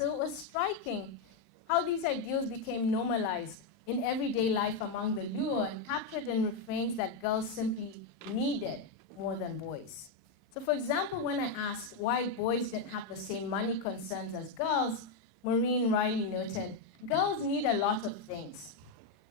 So it was striking how these ideals became normalized in everyday life among the Luo and captured in refrains that girls simply needed more than boys. So for example, when I asked why boys didn't have the same money concerns as girls, Maureen Riley noted, girls need a lot of things.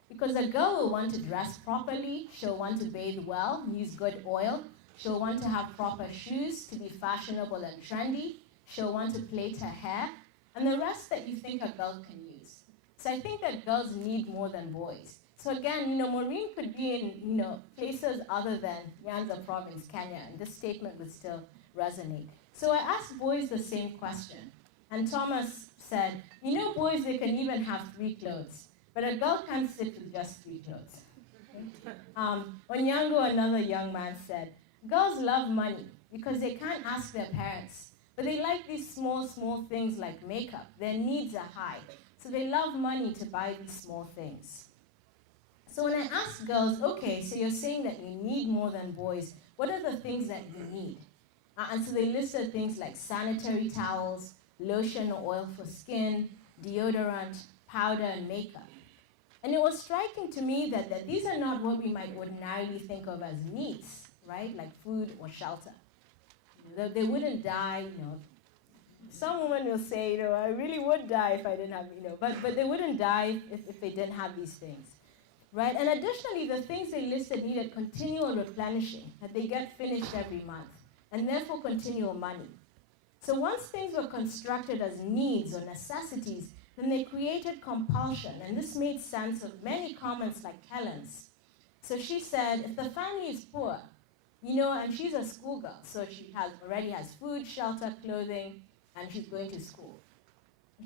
Because a girl will want to dress properly, she'll want to bathe well, use good oil, she'll want to have proper shoes to be fashionable and trendy, she'll want to plait her hair, and the rest that you think a girl can use. So I think that girls need more than boys. So again, Maureen could be in places other than Nyanza province, Kenya, and this statement would still resonate. So I asked boys the same question, and Thomas said, boys, they can even have 3 clothes. But a girl can't sit with just 3 clothes. Onyango, another young man, said, girls love money because they can't ask their parents, but they like these small things like makeup. Their needs are high, so they love money to buy these small things. So when I asked girls, okay, so you're saying that you need more than boys, what are the things that you need? And so they listed things like sanitary towels, lotion or oil for skin, deodorant, powder, and makeup. And it was striking to me that these are not what we might ordinarily think of as needs, right? Like food or shelter. They wouldn't die, Some women will say, I really would die if I didn't have, but they wouldn't die if they didn't have these things, right? And additionally, the things they listed needed continual replenishing, that they get finished every month, and therefore continual money. So once things were constructed as needs or necessities, then they created compulsion, and this made sense of many comments like Helen's. So she said, if the family is poor, and she's a schoolgirl, so she already has food, shelter, clothing, and she's going to school.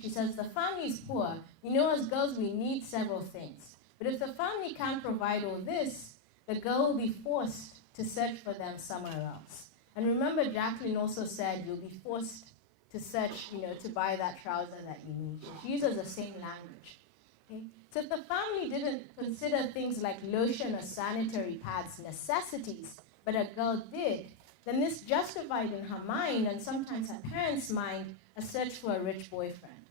She says, the family is poor. As girls, we need several things. But if the family can't provide all this, the girl will be forced to search for them somewhere else. And remember, Jacqueline also said, you'll be forced to search, to buy that trouser that you need. She uses the same language. Okay? So if the family didn't consider things like lotion or sanitary pads necessities, but a girl did, then this justified in her mind, and sometimes her parents' mind, a search for a rich boyfriend.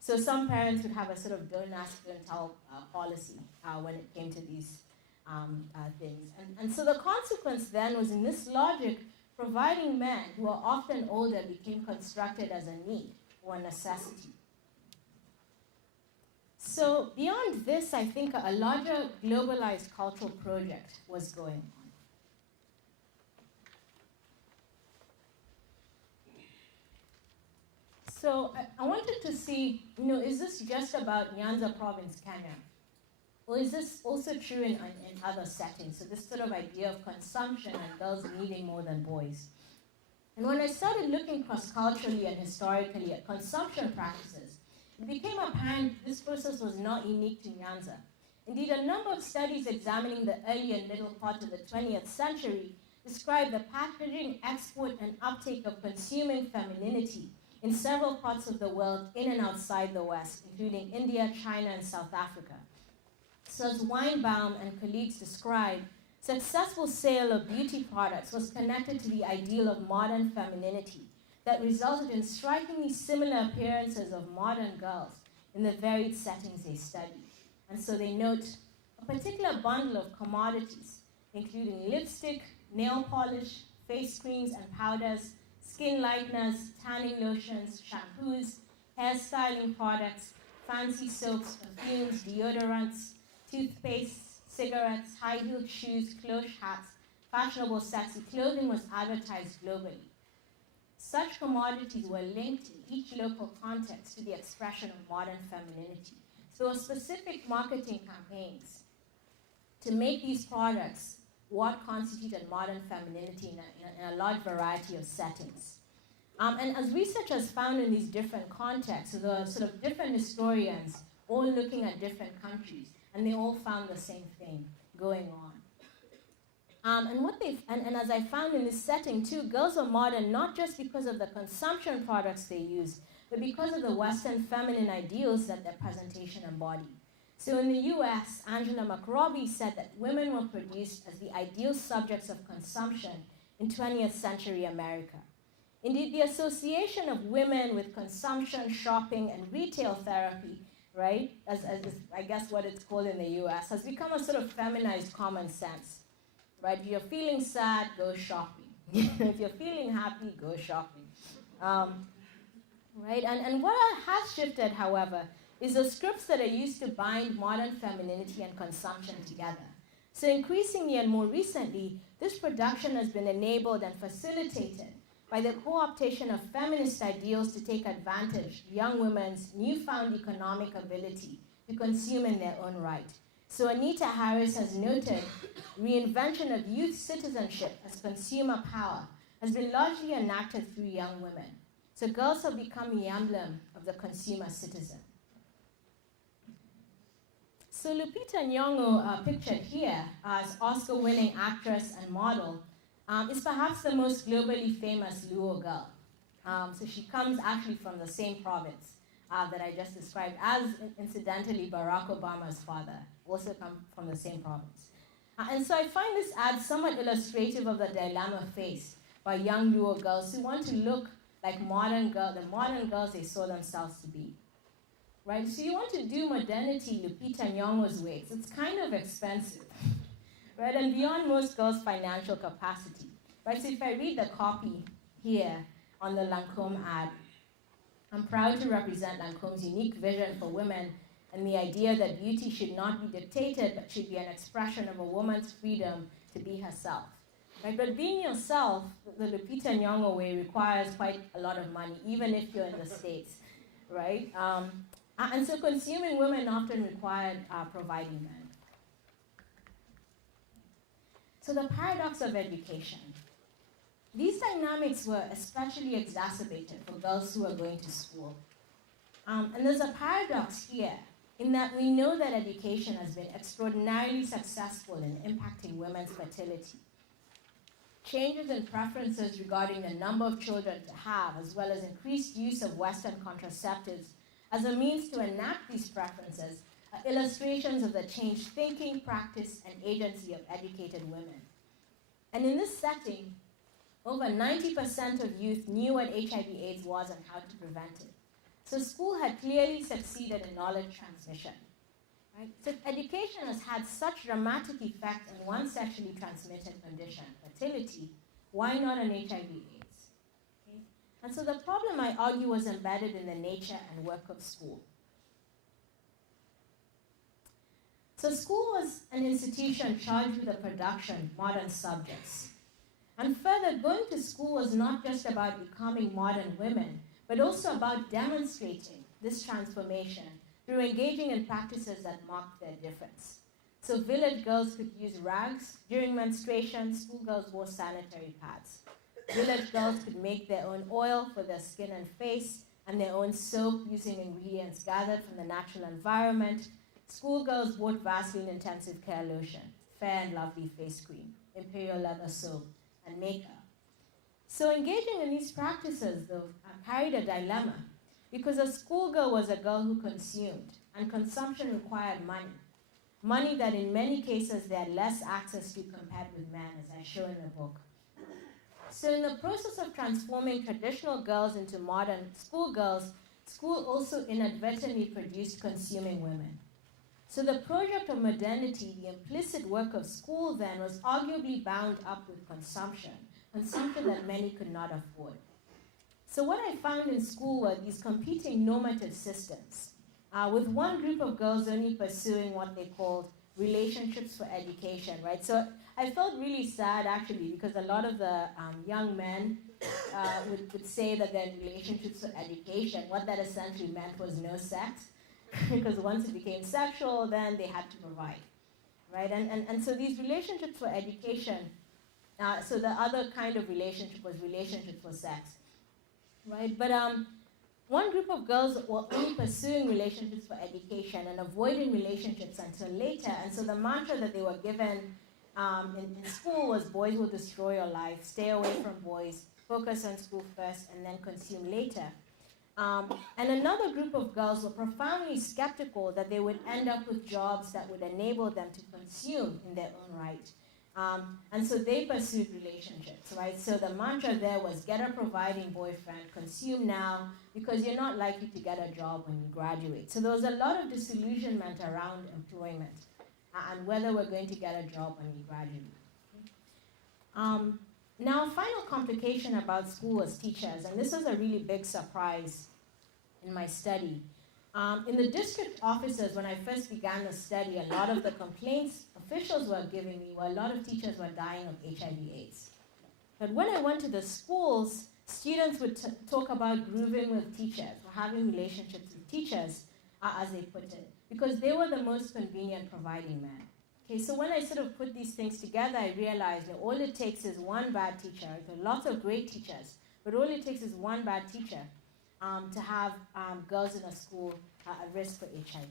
So some parents would have a sort of don't ask, don't tell policy when it came to these things. And so the consequence then was, in this logic, providing men who are often older became constructed as a need or a necessity. So beyond this, I think a larger globalized cultural project was going on. So I wanted to see, is this just about Nyanza province, Kenya? Or is this also true in other settings? So this sort of idea of consumption and girls needing more than boys. And when I started looking cross-culturally and historically at consumption practices, it became apparent this process was not unique to Nyanza. Indeed, a number of studies examining the early and middle part of the 20th century describe the packaging, export, and uptake of consuming femininity in several parts of the world in and outside the West, including India, China, and South Africa. So as Weinbaum and colleagues describe, successful sale of beauty products was connected to the ideal of modern femininity that resulted in strikingly similar appearances of modern girls in the varied settings they studied. And so they note a particular bundle of commodities, including lipstick, nail polish, face creams and powders, skin lighteners, tanning lotions, shampoos, hairstyling products, fancy soaps, perfumes, deodorants, toothpaste, cigarettes, high-heeled shoes, cloche hats, fashionable sexy clothing was advertised globally. Such commodities were linked in each local context to the expression of modern femininity. So specific marketing campaigns to make these products what constituted modern femininity in a large variety of settings. And as researchers found in these different contexts, so there are sort of different historians all looking at different countries, and they all found the same thing going on. And as I found in this setting too, girls are modern not just because of the consumption products they use, but because of the Western feminine ideals that their presentation embodied. So in the US, Angela McRobbie said that women were produced as the ideal subjects of consumption in 20th century America. Indeed, the association of women with consumption, shopping, and retail therapy, right, as I guess what it's called in the US, has become a sort of feminized common sense, right? If you're feeling sad, go shopping. If you're feeling happy, go shopping. Right? And what has shifted, however, is the scripts that are used to bind modern femininity and consumption together. So increasingly and more recently, this production has been enabled and facilitated by the co-optation of feminist ideals to take advantage of young women's newfound economic ability to consume in their own right. So Anita Harris has noted, reinvention of youth citizenship as consumer power has been largely enacted through young women. So girls have become the emblem of the consumer citizen. So Lupita Nyong'o, pictured here as Oscar-winning actress and model, is perhaps the most globally famous Luo girl. So she comes actually from the same province that I just described, as incidentally Barack Obama's father also come from the same province. And so I find this ad somewhat illustrative of the dilemma faced by young Luo girls who want to look like the modern girls they saw themselves to be. Right? So you want to do modernity Lupita Nyong'o's ways. It's kind of expensive, right? And beyond most girls' financial capacity. Right? So if I read the copy here on the Lancôme ad, I'm proud to represent Lancome's unique vision for women and the idea that beauty should not be dictated, but should be an expression of a woman's freedom to be herself. Right? But being yourself, the Lupita Nyong'o way, requires quite a lot of money, even if you're in the States, right? And so consuming women often required providing men. So the paradox of education. These dynamics were especially exacerbated for girls who are going to school. And there's a paradox here in that we know that education has been extraordinarily successful in impacting women's fertility. Changes in preferences regarding the number of children to have, as well as increased use of Western contraceptives as a means to enact these preferences, are illustrations of the changed thinking, practice, and agency of educated women. And in this setting, over 90% of youth knew what HIV/AIDS was and how to prevent it. So school had clearly succeeded in knowledge transmission. Right? So if education has had such dramatic effect on one sexually transmitted condition, fertility, why not on HIV/AIDS? Okay? And so the problem, I argue, was embedded in the nature and work of school. So school was an institution charged with the production of modern subjects. And further, going to school was not just about becoming modern women, but also about demonstrating this transformation through engaging in practices that marked their difference. So village girls could use rags. During menstruation, schoolgirls wore sanitary pads. Village girls could make their own oil for their skin and face, and their own soap using ingredients gathered from the natural environment. Schoolgirls bought Vaseline intensive care lotion, Fair and Lovely face cream, Imperial leather soap, and makeup. So engaging in these practices, though, carried a dilemma, because a schoolgirl was a girl who consumed, and consumption required money. Money that in many cases they had less access to compared with men, as I show in the book. So in the process of transforming traditional girls into modern schoolgirls, school also inadvertently produced consuming women. So the project of modernity, the implicit work of school then, was arguably bound up with consumption that many could not afford. So what I found in school were these competing normative systems, with one group of girls only pursuing what they called relationships for education, right? So I felt really sad, actually, because a lot of the young men would say that they're in relationships for education. What that essentially meant was no sex, because once it became sexual, then they had to provide, right? And so these relationships for education, so the other kind of relationship was relationship for sex, right? But one group of girls were only pursuing relationships for education and avoiding relationships until later. And so the mantra that they were given in school was boys will destroy your life, stay away from boys, focus on school first, and then consume later. And another group of girls were profoundly skeptical that they would end up with jobs that would enable them to consume in their own right. And so they pursued relationships, right? So the mantra there was get a providing boyfriend, consume now, because you're not likely to get a job when you graduate. So there was a lot of disillusionment around employment and whether we're going to get a job when we graduate. Now, a final complication about school was teachers, and this was a really big surprise in my study. In the district offices, when I first began the study, a lot of the complaints officials were giving me were a lot of teachers were dying of HIV/AIDS. But when I went to the schools, students would talk about grooving with teachers, or having relationships with teachers, as they put it, because they were the most convenient providing men. Okay, so when I sort of put these things together, I realized that all it takes is one bad teacher. There are lots of great teachers, but all it takes is one bad teacher to have girls in a school at risk for HIV.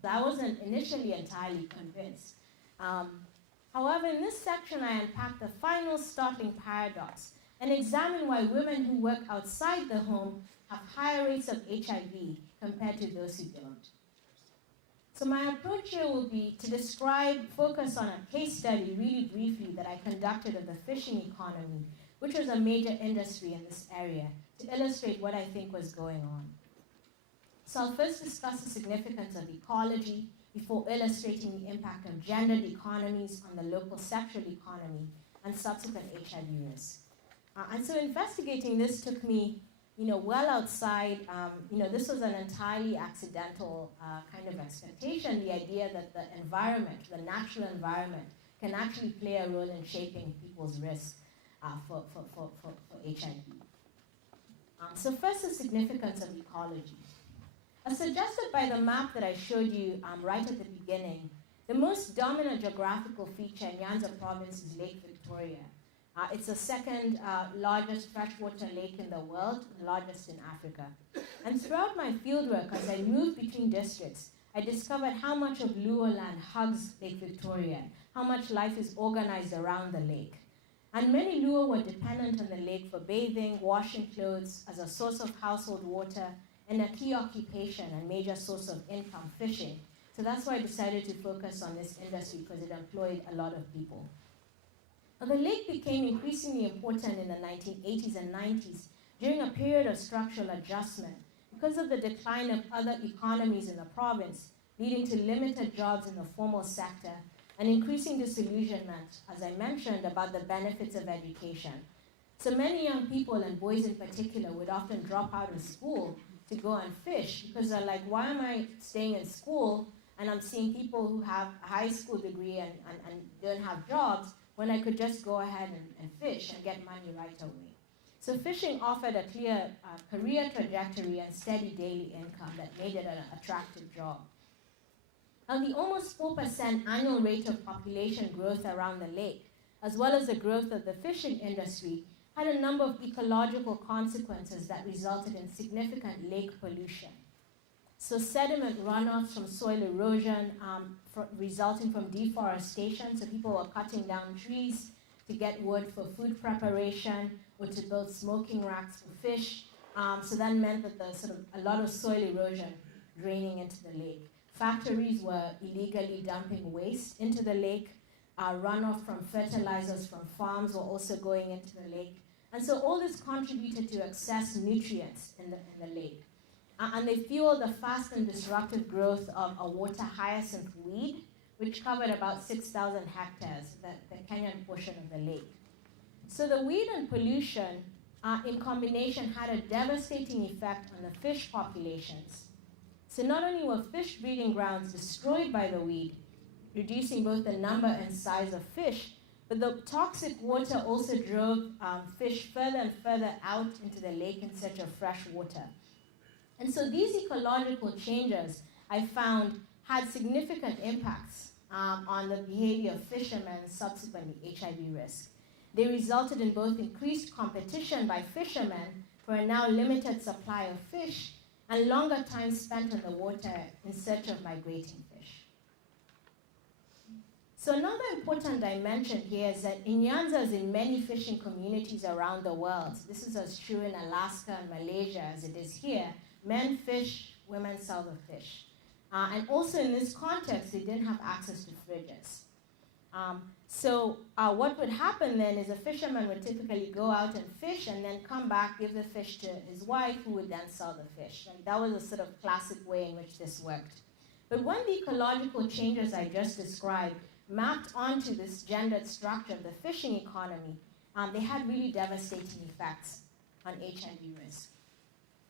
So I wasn't initially entirely convinced. However, in this section, I unpack the final startling paradox and examine why women who work outside the home have higher rates of HIV compared to those who don't. So my approach here will be to focus on a case study really briefly that I conducted of the fishing economy, which was a major industry in this area, to illustrate what I think was going on. So I'll first discuss the significance of ecology before illustrating the impact of gendered economies on the local sexual economy and subsequent HIV risk. And so investigating this took me well outside, this was an entirely accidental kind of expectation, the idea that the environment, the natural environment, can actually play a role in shaping people's risk for HIV. So first, the significance of ecology. As suggested by the map that I showed you right at the beginning, the most dominant geographical feature in Nyanza province is Lake Victoria. It's the second largest freshwater lake in the world, the largest in Africa. And throughout my fieldwork, as I moved between districts, I discovered how much of Luo land hugs Lake Victoria, how much life is organized around the lake. And many Luo were dependent on the lake for bathing, washing clothes, as a source of household water, and a key occupation and major source of income, fishing. So that's why I decided to focus on this industry, because it employed a lot of people. Now, the lake became increasingly important in the 1980s and 90s during a period of structural adjustment because of the decline of other economies in the province, leading to limited jobs in the formal sector and increasing disillusionment, as I mentioned, about the benefits of education. So many young people, and boys in particular, would often drop out of school to go and fish because they're like, why am I staying in school and I'm seeing people who have a high school degree and don't have jobs when I could just go ahead and fish and get money right away. So fishing offered a clear career trajectory and steady daily income that made it an attractive job. Now, the almost 4% annual rate of population growth around the lake, as well as the growth of the fishing industry, had a number of ecological consequences that resulted in significant lake pollution. So sediment runoff from soil erosion resulting from deforestation, so people were cutting down trees to get wood for food preparation or to build smoking racks for fish. So that meant that there was a lot of soil erosion draining into the lake. Factories were illegally dumping waste into the lake. Runoff from fertilizers from farms were also going into the lake. And so all this contributed to excess nutrients in the lake. And they fueled the fast and disruptive growth of a water hyacinth weed, which covered about 6,000 hectares, the Kenyan portion of the lake. So the weed and pollution in combination had a devastating effect on the fish populations. So not only were fish breeding grounds destroyed by the weed, reducing both the number and size of fish, but the toxic water also drove fish further and further out into the lake in search of fresh water. And so these ecological changes, I found, had significant impacts on the behavior of fishermen and subsequently HIV risk. They resulted in both increased competition by fishermen for a now limited supply of fish and longer time spent on the water in search of migrating fish. So another important dimension here is that in Nyanza, as in many fishing communities around the world, this is as true in Alaska and Malaysia as it is here, men fish, women sell the fish. And also in this context, they didn't have access to fridges. What would happen then is a fisherman would typically go out and fish and then come back, give the fish to his wife, who would then sell the fish. Right? That was a sort of classic way in which this worked. But when the ecological changes I just described mapped onto this gendered structure of the fishing economy, they had really devastating effects on HIV risk.